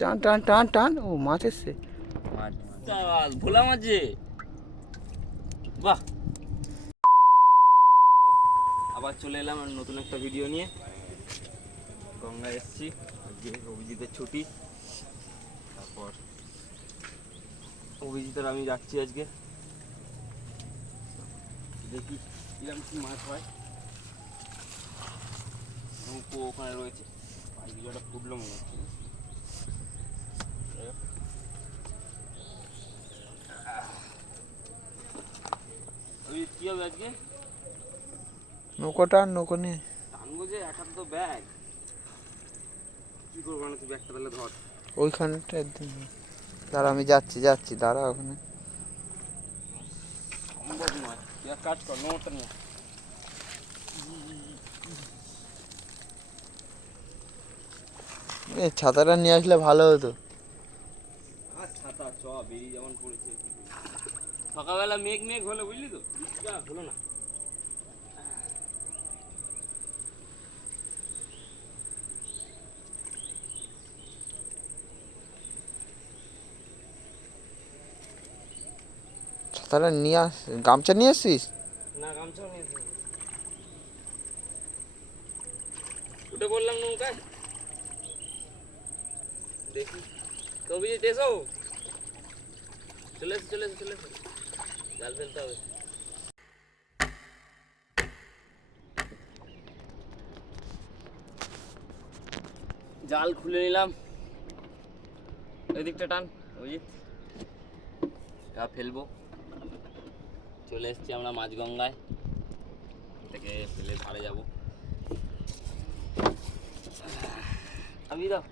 টান টান টান টান, ও মাছ এসছে। মাছ ভোলা মাছ যে, বাহ। আবার চলে এলাম নতুন একটা ভিডিও নিয়ে। গঙ্গায় এসেছি আজকে, অভিজিতের ছুটি। তারপর অভিজিতের আমি যাচ্ছি আজকে, দেখি কিরকম কি মাছ হয়। নৌকো ওখানে রয়েছে, পাই ভিডিওটা ফুটলো মনে হচ্ছে। কি হবে আজকে? নৌকো টান, নৌকো নিয়ে টানবো যে, একা তো ব্যাগ কি করবো না, তুই ব্যাগটা তাহলে ধর। ওইখানটা দাঁড়া, আমি যাচ্ছি যাচ্ছি, দাঁড়া ওখানে। সম্ভব নয়, তুই এক কাজ কর, নোটটা নিয়ে। ছাতাটা নিয়ে আসলে ভালো হতো। আর ছাতা চ, বেরিয়ে যেমন পড়েছে। সকালবেলা মেঘ মেঘ হলো, বুঝলি তো, বৃষ্টিটা হলো না। ছাতাটা নিয়ে আস, গামছা নিয়ে আসছিস? না, গামছাও নিয়ে উঠে বললাম নৌকায়, দেখি কবি এসো। চলে এসো চলে এসো চলে এসো, জাল ফেলতে হবে। জাল খুলে নিলাম, এদিকটা টান অভিজিৎ, তা ফেলবো। চলে এসছি আমরা মাঝগঙ্গায়, থেকে ফেলে ধারে যাবো। আমি দাও।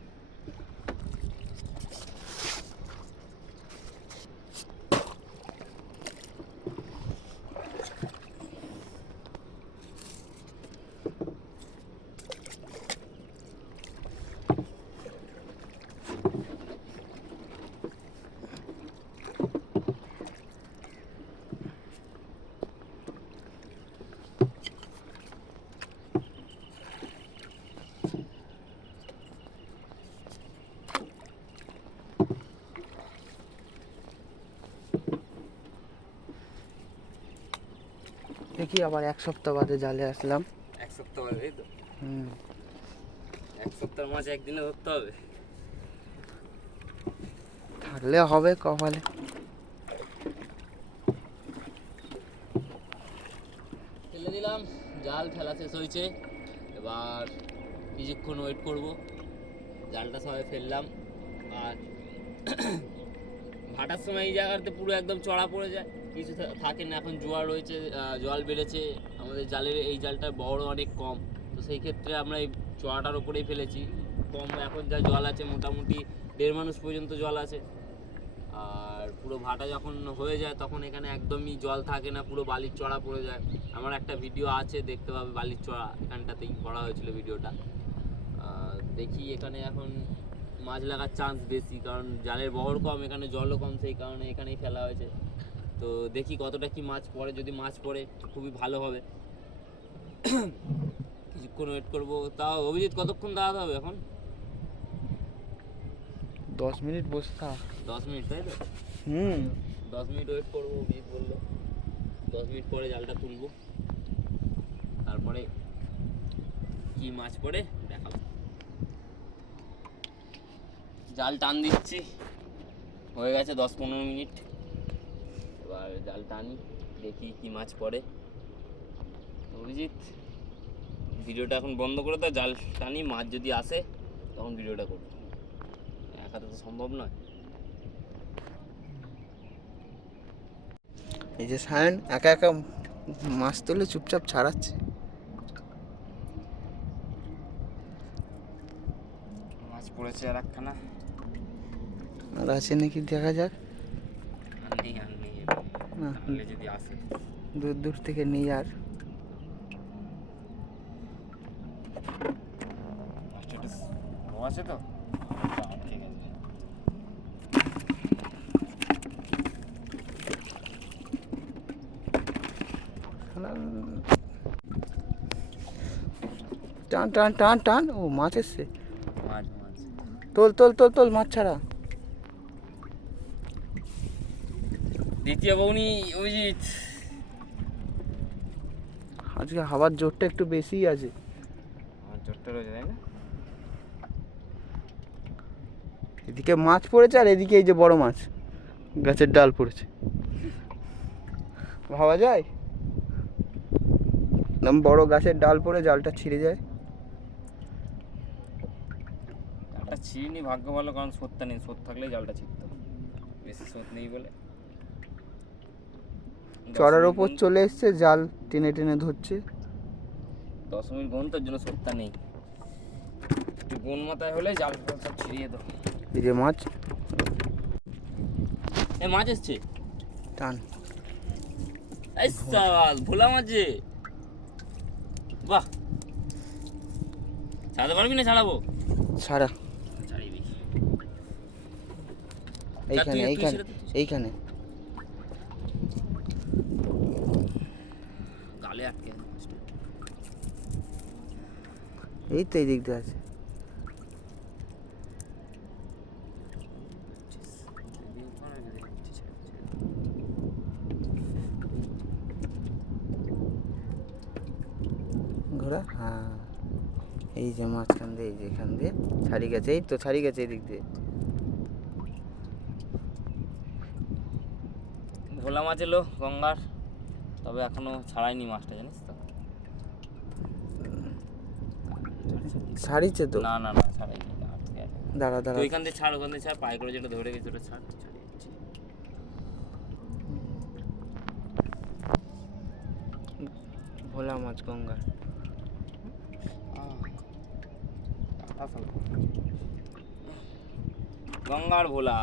দেখি আবার এক সপ্তাহ বাদে জালে আসলাম। এক সপ্তাহ বাদে, এই তো। এক সপ্তাহ মাছ একদিনে ধরতে হবে, থাকলে হবে কপালে। ফেলে দিলাম, জাল ফেলা শেষ হয়েছে। এবার কিছুক্ষণ ওয়েট করব, জালটা সবাই ফেললাম। আর ভাটার সময় এই জায়গাতে পুরো একদম চড়া পড়ে যায়, কিছু থাকে না। এখন জোয়ার রয়েছে, জল বেড়েছে, আমাদের জালের এই জালটার বড় অনেক কম, তো সেই ক্ষেত্রে আমরা এই চড়াটার ওপরেই ফেলেছি। কম এখন যা জল আছে, মোটামুটি 1.5 মানুষ পর্যন্ত জল আছে। আর পুরো ভাটা যখন হয়ে যায় তখন এখানে একদমই জল থাকে না, পুরো বালির চড়া পড়ে যায়। আমার একটা ভিডিও আছে, দেখতে পাবে, বালির চড়া এখানটাতেই করা হয়েছিল ভিডিওটা। দেখি এখানে এখন মাছ লাগার চান্স বেশি, কারণ জালের বহর কম, এখানে জলও কম, সেই কারণে এখানেই ফেলা হয়েছে। তো দেখি কতটা কি মাছ পড়ে, যদি মাছ পড়ে খুবই ভালো হবে। কিছুক্ষণ ওয়েট করবো। তাও অভিজিৎ কতক্ষণ দাঁড়াতে হবে এখন? 10 মিনিট বসে থাক। 10 মিনিট, তাই তো? 10 মিনিট ওয়েট করবো, অভিজিৎ বললো। 10 মিনিট পরে জালটা তুলবো, তারপরে কি মাছ পড়ে দেখাবো। জাল টান দিচ্ছি, হয়ে গেছে 10-15 মিনিট। এবার জাল টানি, দেখি কি মাছ পড়ে। অভিজিৎ ভিডিওটা এখন বন্ধ করে দাও, জাল টানি, মাছ যদি আসে তখন ভিডিওটা করবো, একা তো সম্ভব নয়। এই যে সায়ন একা একা মাছ তুলে চুপচাপ ছাড়াচ্ছে। মাছ পড়েছে আর একখানা, আর আছে নাকি দেখা যাক। আননি না, আনলে যদি আসে দূর দূর থেকে নিয়ে আর আছে তো, আটকে গেছে। টান টান টান টান, ও মাছ এসছে। মাছ মাছ তোল তোল তোল তোল, মাছ ছাড়া। দ্বিতীয় বৌনি অভিজিৎ। আজকে হাওয়ার জোরটা একটু বেশিই আছে। আমার জোরটা রয়েছে তাই না? এদিকে মাছ পড়েছে আর এদিকে এই যে বড় মাছ গাছের ডাল পড়েছে। ভাবা যায় একদম বড় গাছের ডাল পড়ে জালটা ছিঁড়ে যায়। জালটা ছিঁড়িনি, ভাগ্য ভালো, কারণ স্রোতটা নেই। স্রোত থাকলেই জালটা ছিঁড়তো, বেশি স্রোত নেই বলে। চড়ার ওপর চলে এসছে, জাল টেনে টেনে ধরছে। 10 মিনিট ঘন, তার জন্য স্রোতটা নেই। একটু গোন মাথায় হলে জাল সব ছিঁড়িয়ে দাও। এই যে মাছ, এই মাছ এসছে। টান। এই সাল ভোলা মাছ যে, বাহ। ছাড়াতে পারবি না? ছাড়াবো, ছাড়া। ছাড়িয়ে দিই। এইখানে এইখানে এইখানে গালে আটকে আছে মাছটা। এই তো এই দিক দিয়ে আছে। ঘোরা, হ্যাঁ এই যে মাঝখান দিয়ে, এই যে এখান দিয়ে ছাড়ি গেছে। এই তো ছাড়ি গেছে এই দিক দিয়ে। ভোলা মাছ এলো গঙ্গার, তবে এখনো ছাড়াইনি মাছটা, জানিস তো? ছাড়িছে তো। না না না, ছাড়াইনি, আটকে আছে। দাঁড়া দাঁড়া, তুই ওইখান দিয়ে ছাড়, ওখান দিয়ে ছাড়, পায়ে করে যেটা ধরে গেছে ওটা ছাড়, ছাড়িয়ে দিচ্ছি। ভোলা মাছ গঙ্গার। গঙ্গার ভোলা।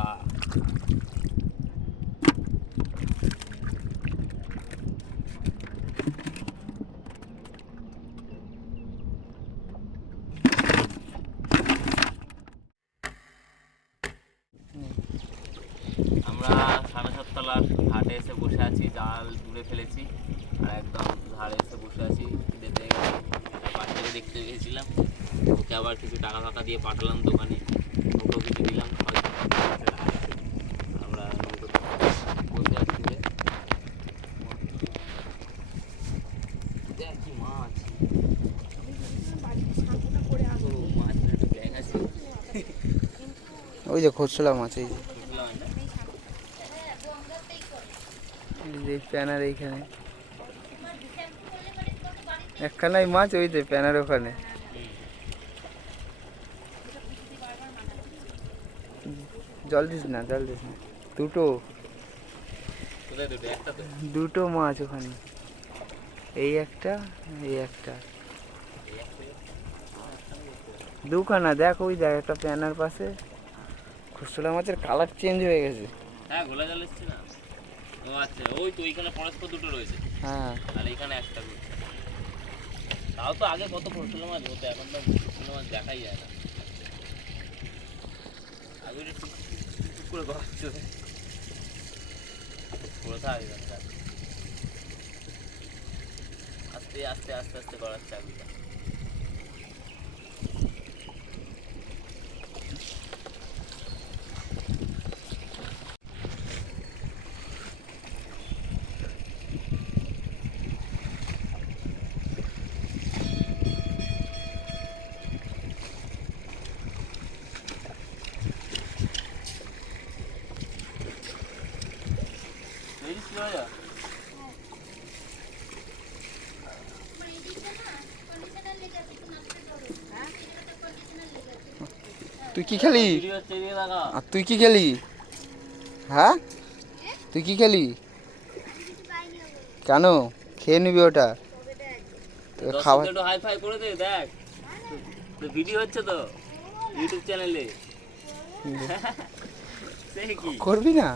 আমরা 7.5 তলার ঘাটে এসে বসে আছি, জাল দূরে ফেলেছি আর একদম ধারে এসে বসে আছি। খিদেতে একটা বাচ্চাকে দেখতে গিয়েছিলাম, ওকে আবার কিছু টাকা ফাঁকা দিয়ে পাঠালাম দোকানে, ওকেও কিছু দিলাম। আমরা বসে আছি, দেখ কি মাছ, মাছ একটা ব্যাগ আছে। ওই যে খোসলা মাছ, এই যে প্যানার এইখানে একখানাই মাছ, ওই যে প্যানার ওখানে। জল দিস না, জল দিস না। দুটো দুটো মাছ ওখানে, এই একটা এই একটা, দুখানা দেখ, ওই দেখ একটা প্যানার পাশে। খোসলা মাছের কালার চেঞ্জ হয়ে গেছে। হ্যাঁ, ঘোলা জাল এসছে না। ও আচ্ছা, ওই তো ওইখানে পরস্পর দুটো রয়েছে। হ্যাঁ, আর এইখানে একটা রয়েছে। তাও তো আগে কত খোসলা মাছ হতো, এখন তো খোসলা মাছ দেখাই যায় না। আগে টুক করে গড়াচ্ছে, কোথা আগে আস্তে আস্তে আস্তে আস্তে গড়াচ্ছে আগুটা। তুই কি খেলি? আর তুই কি খেলি? হ্যাঁ, তুই কি খেলি? কেন? খেয়ে নিবি ওটা। খাবার একটু হাই ফাই করে দে, দেখ তো ভিডিও হচ্ছে তো ইউটিউব চ্যানেলে। সে কি করবি না?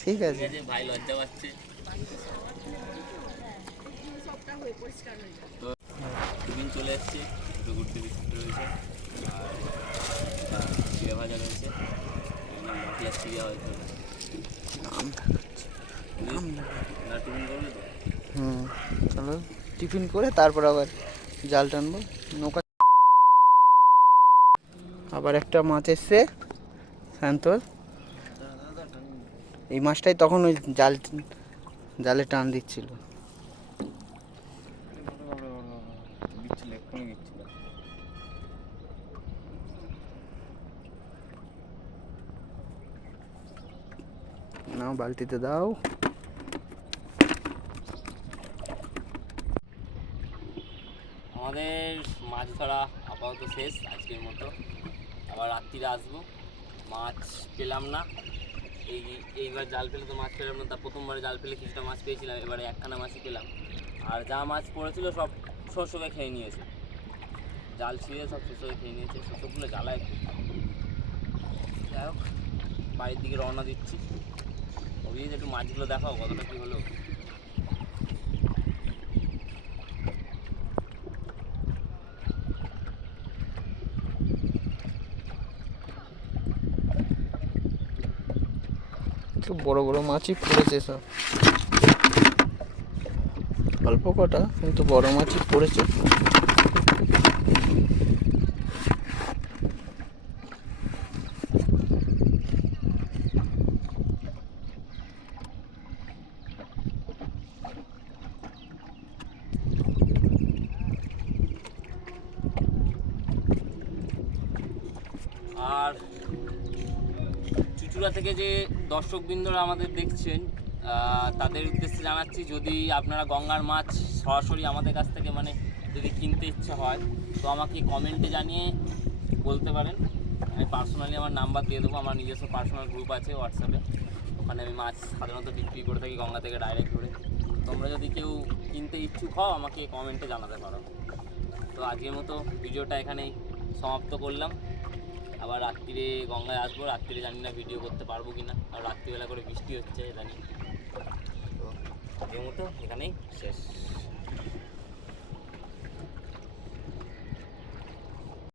ঠিক আছে, ভাই লজ্জা পাচ্ছে। তো টিফিন চলে এসছে, দুটো গুড়ি বিস্কুট রয়েছে আর চিড়ে ভাজা রয়েছে। মশলা চিড়ে হয়তো না, টিফিন করবে তো। চলো টিফিন করে তারপর আবার জাল টানবো। নৌকা আবার একটা মাছ এসছে শান্তর। এই মাছটাই তখন ওই জালে টান দিচ্ছিল। নাও বালতিতে দাও। আমাদের মাছ ধরা আপাতত শেষ আজকের মতো। আবার রাত্রিরে আসবো, মাছ পেলাম না। এইবার জাল ফেলে তো মাছ পেলাম না, তা প্রথমবারে জাল ফেলে কিছুটা মাছ পেয়েছিলাম, এবারে একখানা মাছই পেলাম। আর যা মাছ পড়েছিল সব শস্যকে খেয়ে নিয়েছে, জাল ছিঁড়ে সব শস্যকে খেয়ে নিয়েছে। শস্যগুলো জ্বালায় খুব। যাই হোক, বাড়ির দিকে রওনা দিচ্ছি। অভিজিৎ একটু মাছগুলো দেখাও কতটা কী হলো। তো বড় বড় মাছই পড়েছে সব, অল্প কটা কিন্তু বড় মাছই পড়েছে। আর চুচুড়া থেকে যে দর্শকবৃন্দরা আমাদের দেখছেন, তাদের উদ্দেশ্যে জানাচ্ছি, যদি আপনারা গঙ্গার মাছ সরাসরি আমাদের কাছ থেকে মানে যদি কিনতে ইচ্ছে হয়, তো আমাকে কমেন্টে জানিয়ে বলতে পারেন। আমি পার্সোনালি আমার নাম্বার দিয়ে দেবো। আমার নিজস্ব পার্সোনাল গ্রুপ আছে হোয়াটসঅ্যাপে, ওখানে আমি মাছ সাধারণত বিক্রি করে থাকি গঙ্গা থেকে ডাইরেক্ট ধরে। তোমরা যদি কেউ কিনতে ইচ্ছুক হও আমাকে কমেন্টে জানাতে পারো। তো আজকের মতো ভিডিওটা এখানেই সমাপ্ত করলাম। আবার রাত্রিরে গঙ্গায় আসবো, রাত্রিরে জানি না ভিডিও করতে পারবো কি না, আর রাত্রিবেলা করে বৃষ্টি হচ্ছে জানি। তো আজকের মতো এখানেই শেষ।